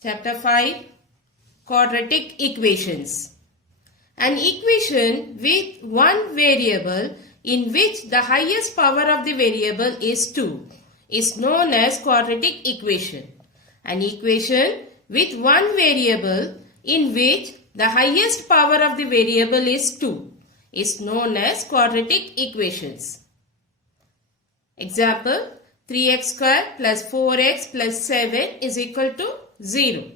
Chapter 5 Quadratic Equations. An equation with one variable in which the highest power of the variable is 2 is known as quadratic equation. An equation with one variable in which the highest power of the variable is 2 is known as quadratic equations. Example, 3x square plus 4x plus 7 is equal to 0.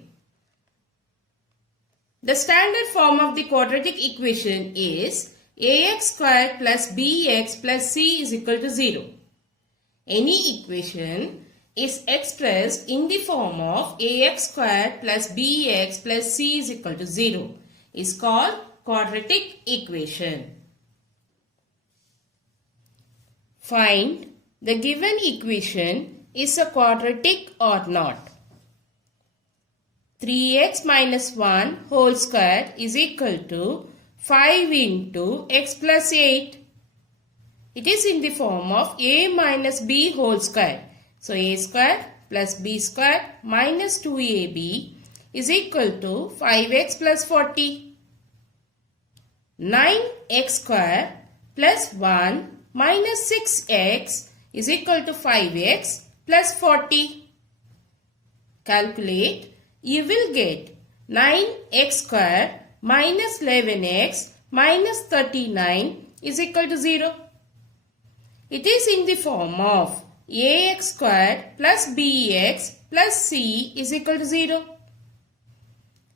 The standard form of the quadratic equation is ax square plus bx plus c is equal to 0. Any equation is expressed in the form of ax square plus bx plus c is equal to 0 is called quadratic equation. Find the given equation is a quadratic or not. 3x minus 1 whole square is equal to 5 into x plus 8. It is in the form of a minus b whole square. So a square plus b square minus 2ab is equal to 5x plus 40. 9x square plus 1 minus 6x is equal to 5x plus 40. Calculate. You will get 9x square minus 11x minus 39 is equal to 0. It is in the form of ax square plus bx plus c is equal to 0.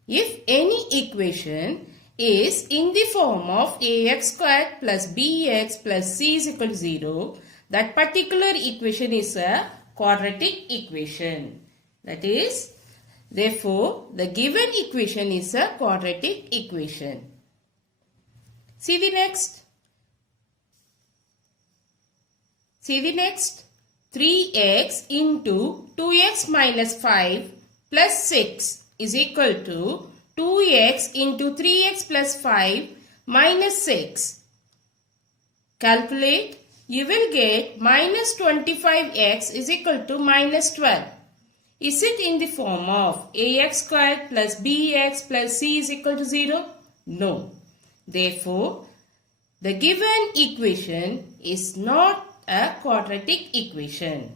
If any equation is in the form of ax square plus bx plus c is equal to 0, that particular equation is a quadratic equation. That is, therefore, the given equation is a quadratic equation. See the next. 3x into 2x minus 5 plus 6 is equal to 2x into 3x plus 5 minus 6. Calculate. You will get minus 25x is equal to minus 12. Is it in the form of ax square plus bx plus c is equal to 0? No. Therefore, the given equation is not a quadratic equation.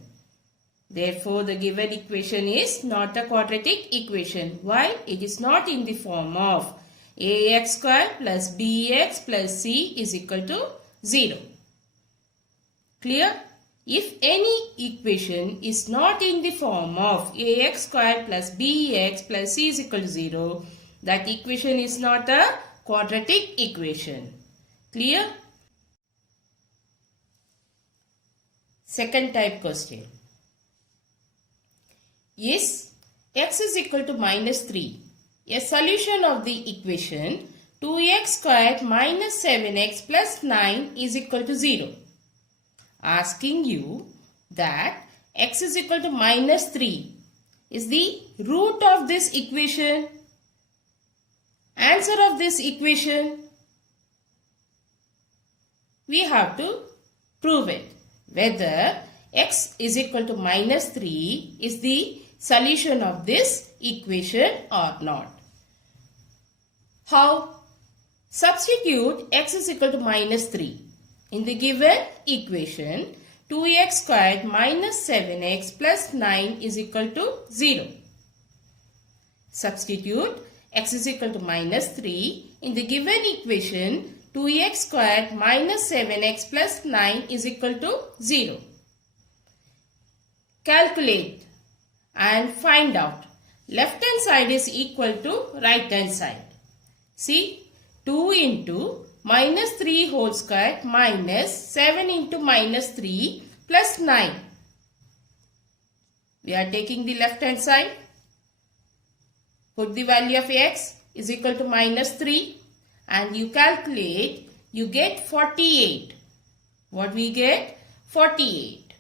Therefore, the given equation is not a quadratic equation. Why? It is not in the form of ax square plus bx plus c is equal to 0. Clear? If any equation is not in the form of ax square plus bx plus c is equal to 0, that equation is not a quadratic equation. Clear? Second type question. Is x is equal to minus 3 a solution of the equation 2x squared minus 7x plus 9 is equal to 0? Asking you that x is equal to minus 3 is the root of this equation. Answer of this equation. We have to prove it. Whether x is equal to minus 3 is the solution of this equation or not. How? Substitute x is equal to minus 3. In the given equation, 2x squared minus 7x plus 9 is equal to 0. Substitute x is equal to minus 3. In the given equation, 2x squared minus 7x plus 9 is equal to 0. Calculate and find out. Left hand side is equal to right hand side. See, 2 into minus 3 whole square minus 7 into minus 3 plus 9. We are taking the left hand side. Put the value of x is equal to minus 3 and you calculate, you get 48. What we get? 48.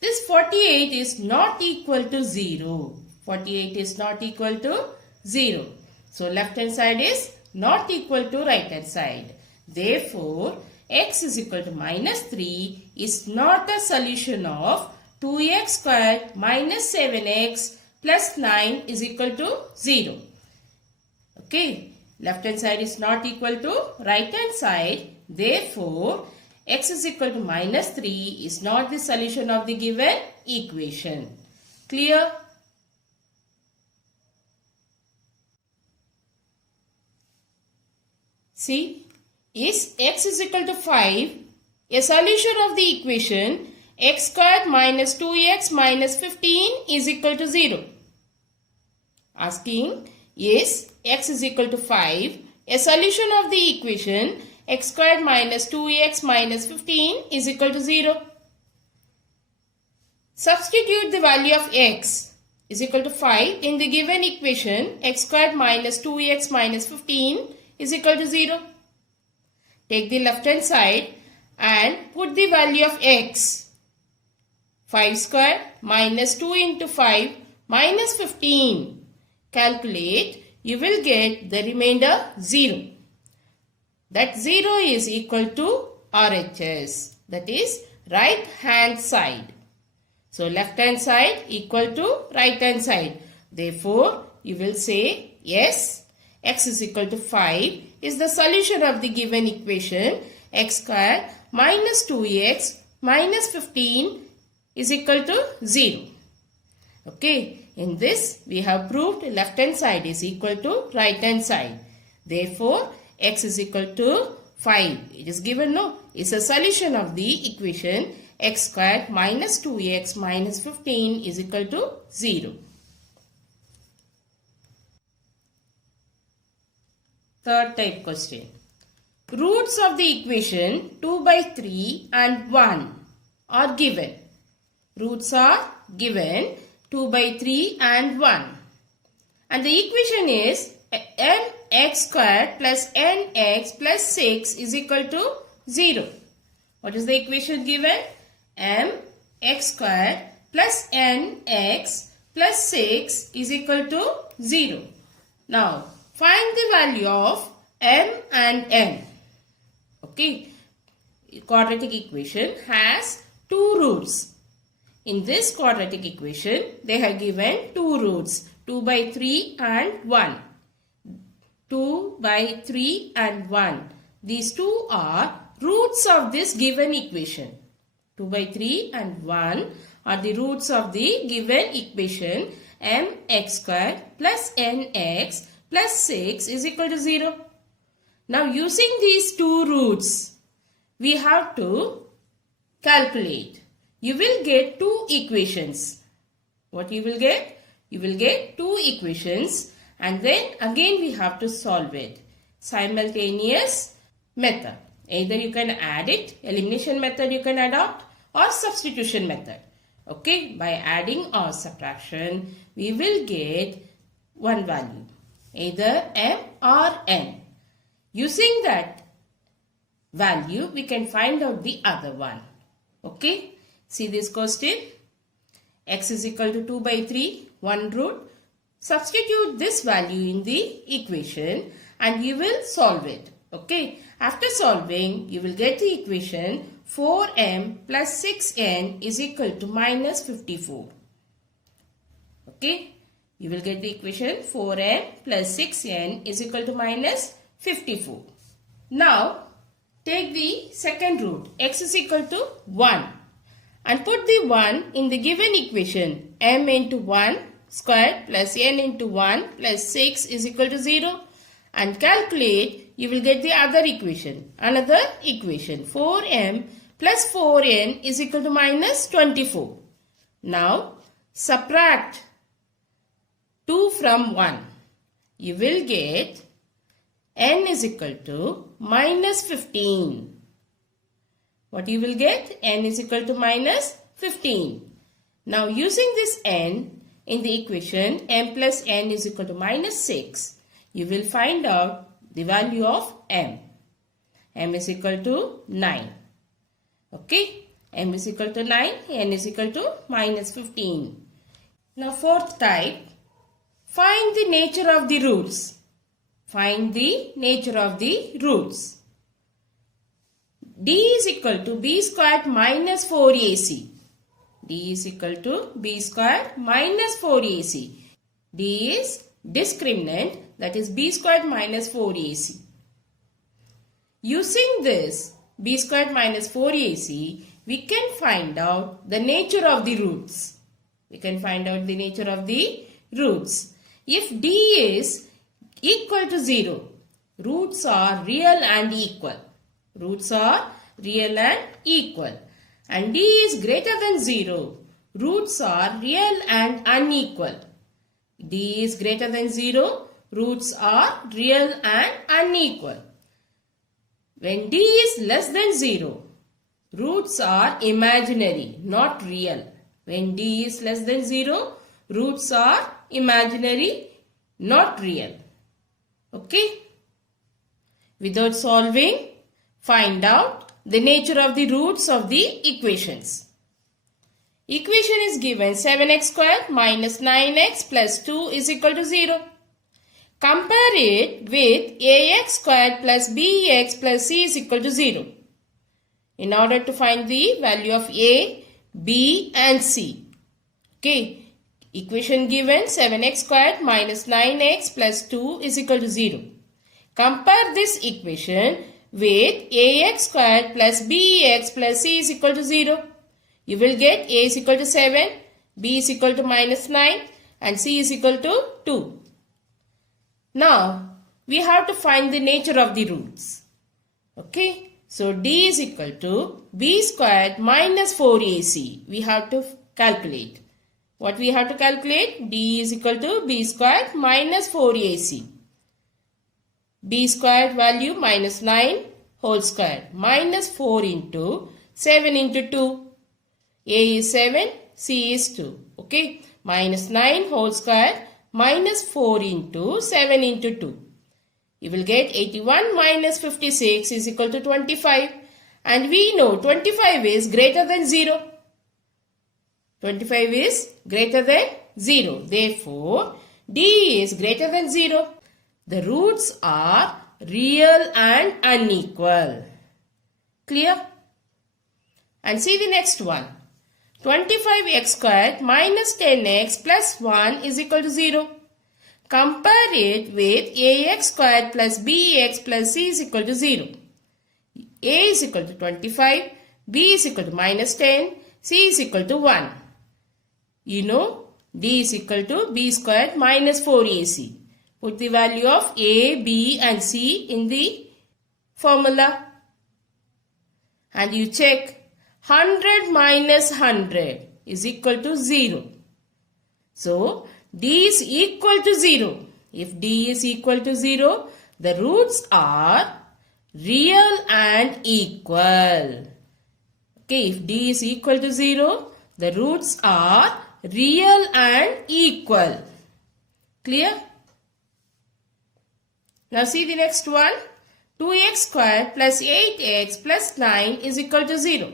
This 48 is not equal to 0. 48 is not equal to 0. So left hand side is not equal to right hand side. Therefore, x is equal to minus 3 is not a solution of 2x squared minus 7x plus 9 is equal to 0. Okay, left hand side is not equal to right hand side. Therefore, x is equal to minus 3 is not the solution of the given equation. Clear? See, is x is equal to 5 a solution of the equation x squared minus 2x minus 15 is equal to 0? Asking, is x is equal to 5 a solution of the equation x squared minus 2x minus 15 is equal to 0? Substitute the value of x is equal to 5 in the given equation x squared minus 2x minus 15 is equal to 0. Take the left hand side and put the value of x. 5 squared minus 2 into 5 minus 15. Calculate, you will get the remainder 0. That 0 is equal to RHS, that is right hand side. So left hand side equal to right hand side. Therefore, you will say yes, x is equal to 5 is the solution of the given equation x squared minus 2x minus 15 is equal to 0. Okay, in this we have proved left hand side is equal to right hand side. Therefore, x is equal to 5. It is given, no? Is a solution of the equation x squared minus 2x minus 15 is equal to 0. Third type question. Roots of the equation 2 by 3 and 1 are given. Roots are given 2 by 3 and 1. And the equation is mx squared plus nx plus 6 is equal to 0. What is the equation given? mx squared plus nx plus 6 is equal to 0. Now, find the value of m and n. Okay, quadratic equation has two roots. In this quadratic equation, they have given two roots, 2 by 3 and 1. 2 by 3 and 1. These two are roots of this given equation. 2 by 3 and 1 are the roots of the given equation mx squared plus nx plus 6 is equal to 0. Now using these two roots, we have to calculate. You will get two equations. What you will get? You will get two equations and then again we have to solve it. Simultaneous method. Either you can add it, elimination method you can adopt, or substitution method. Okay, by adding or subtraction, we will get one value, either m or n. Using that value, we can find out the other one. Okay, see this question. X is equal to 2 by 3, one root. Substitute this value in the equation and you will solve it. Okay, after solving, you will get the equation 4m plus 6n is equal to minus 54. Okay, you will get the equation 4m plus 6n is equal to minus 54. Now, take the second root, x is equal to 1 and put the 1 in the given equation m into 1 squared plus n into 1 plus 6 is equal to 0 and calculate, you will get the other equation. Another equation 4m plus 4n is equal to minus 24. Now subtract 2 from 1. You will get n is equal to minus 15. What you will get? N is equal to minus 15. Now using this n in the equation m plus n is equal to minus 6. You will find out the value of m. M is equal to 9. Okay. M is equal to 9. N is equal to minus 15. Now fourth type. Find the nature of the roots. Find the nature of the roots. D is equal to b squared minus 4ac. D is equal to B square minus 4AC. D is discriminant, that is B squared minus 4AC. Using this B squared minus 4AC, we can find out the nature of the roots. We can find out the nature of the roots. If D is equal to 0, roots are real and equal. Roots are real and equal. And D is greater than 0, roots are real and unequal. D is greater than 0, roots are real and unequal. When D is less than 0, roots are imaginary, not real. When D is less than 0, roots are imaginary, not real. Okay? Without solving, find out the nature of the roots of the equations. Equation is given 7x squared minus 9x plus 2 is equal to 0. Compare it with ax squared plus bx plus c is equal to 0. In order to find the value of a, b and c. Okay. Equation given 7x squared minus 9x plus 2 is equal to 0. Compare this equation with ax squared plus bx plus c is equal to 0. You will get a is equal to 7, b is equal to minus 9 and c is equal to 2. Now, we have to find the nature of the roots. Okay. So, d is equal to b squared minus 4ac. We have to calculate. What we have to calculate? D is equal to b squared minus 4ac. B squared value minus 9 whole square minus 4 into 7 into 2. A is 7, C is 2. Okay. Minus 9 whole square minus 4 into 7 into 2. You will get 81 minus 56 is equal to 25. And we know 25 is greater than 0. 25 is greater than 0. Therefore, D is greater than 0. The roots are real and unequal. Clear? And see the next one. 25x squared minus 10x plus 1 is equal to 0. Compare it with ax squared plus bx plus c is equal to 0. A is equal to 25, b is equal to minus 10, c is equal to 1. You know, d is equal to b squared minus 4ac. Put the value of a, b and c in the formula. And you check 100 minus 100 is equal to 0. So, d is equal to 0. If d is equal to 0, the roots are real and equal. Okay, if d is equal to 0, the roots are real and equal. Clear? Now see the next one. 2x squared plus 8x plus 9 is equal to 0.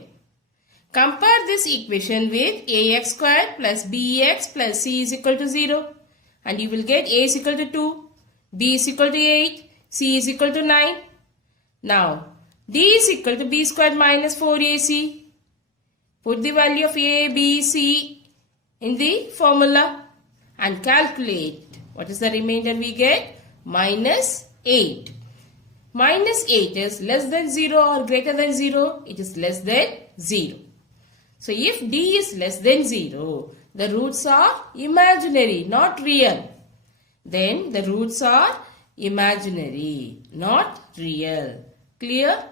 Compare this equation with ax squared plus bx plus c is equal to 0. And you will get a is equal to 2, b is equal to 8, c is equal to 9. Now, d is equal to b squared minus 4ac. Put the value of a, b, c in the formula and calculate. What is the remainder we get? Minus 8. Minus 8 is less than 0 or greater than 0. It is less than 0. So, if d is less than 0, the roots are imaginary, not real. Then the roots are imaginary, not real. Clear?